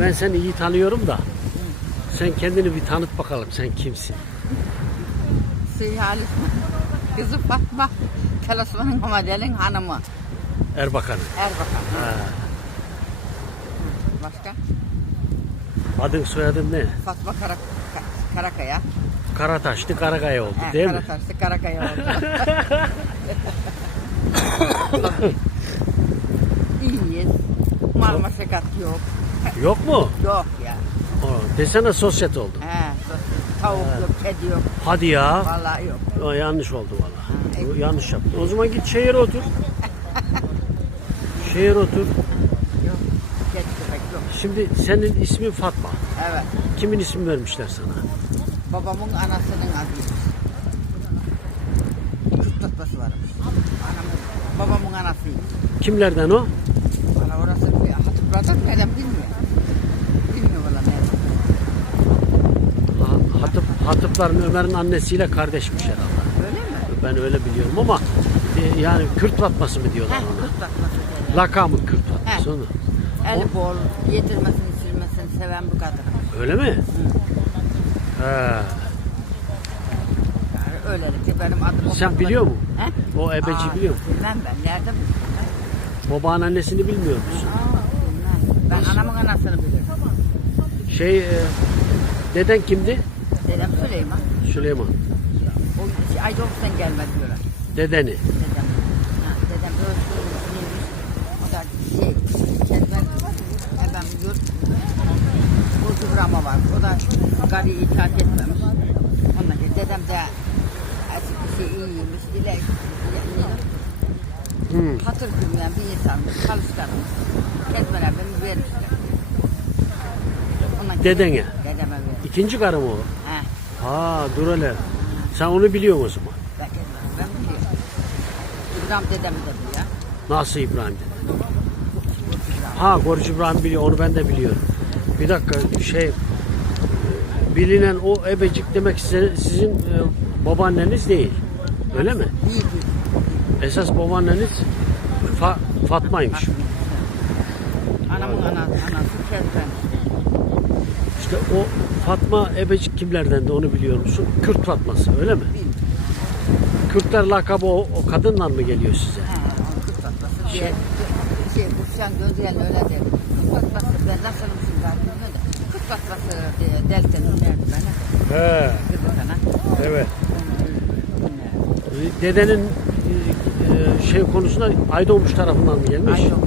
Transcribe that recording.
Ben seni iyi tanıyorum da. Sen kendini bir tanıt bakalım. Sen kimsin? Seyhalis Kızı Fatma. Telefonun modelin hanımı. Erbakan'ın. Erbakan. Ha. Başka? Adın soyadın ne? Fatma Kara, Ka- Karakaya. Karataşlı Karakaya oldu He, değil mi? Karataşlı Karakaya oldu. İyiyiz. Mal maşakat yok. Yok mu? Yok ya. O, desene sosyet oldu. He, tavuk yok, kedi yok. Hadi ya. Vallahi yok. O yanlış oldu valla. O Yanlış yaptın. O zaman git şehire otur. Şehir otur. Yok. Kedi köpek yok. Şimdi senin ismin Fatma. Evet. Kimin ismi vermişler sana? Babamın anasının adıymış. Kız tatlısı varmış. Anamın, babamın anasıymış. Kimlerden o? Valla orası bir hatırladım nereden bilmiyor. Bilmiyor valla nereden. Ha- Hatıp, Hatıpların Ömer'in annesiyle kardeşmiş herhalde. Öyle mi? Ben öyle biliyorum ama e, yani Kürt Fatması mı diyorlar Heh, ona? kız tatlısı derler. Lakabı Kürt Fatması He. onu. Eli bol, yedirmesini, içirmesini seven bir kadın. Öyle mi? He. Yani öyle de benim adım Sen biliyor musun? He? O ebeci Aa, biliyor musun? Bilmem ben. Nerede bilmem. Babanın annesini bilmiyor musun? Aa, bilmem. Ben anamın anasını bilirim. Şey, e, deden kimdi? Dedem Süleyman. Süleyman. O Aydoğdu'dan gelme diyorlar. Dedeni. Dedem. Ha, dedem öldürülmüş neymiş. O da şey, kendime efendim yurt. Burcu Brahma var. O da karıyı itaat etmemiş. Ondan sonra dedem de azıcık bir şey iyiymiş. Dile, Hmm. hatır bilmeyen bir insanmış. Çalışkanmış. Kendime beni vermişler. Dedene. Dedeme vermiş. İkinci karı mı o? Ha dur hele. Sen onu biliyorsun o zaman. Ben ben biliyorum. İbrahim dedemi de biliyor. Nasıl İbrahim dede? Ha Korucu İbrahim biliyor. Onu ben de biliyorum. Bir dakika şey bilinen o ebecik demek size- sizin e, babaanneniz değil. Öyle mi? Değil. Esas babaanneniz Fa- Fatma'ymış. Anamın ana, anası Kezben. İşte o Fatma ebecik kimlerden de onu biliyor musun? Kürt Fatması öyle mi? Bilmiyorum. Kürtler lakabı o, o kadınla mı geliyor size? O kız tatlısı diye. Şey, Burçan Gözüyen öyle der. Kız tatlısı ben ben bilmiyorum da. Kız tatlısı diye delten önerdi bana. He, Kızı sana. evet. Dedenin e, e, şey konusunda Aydoğmuş tarafından mı gelmiş? Ay yok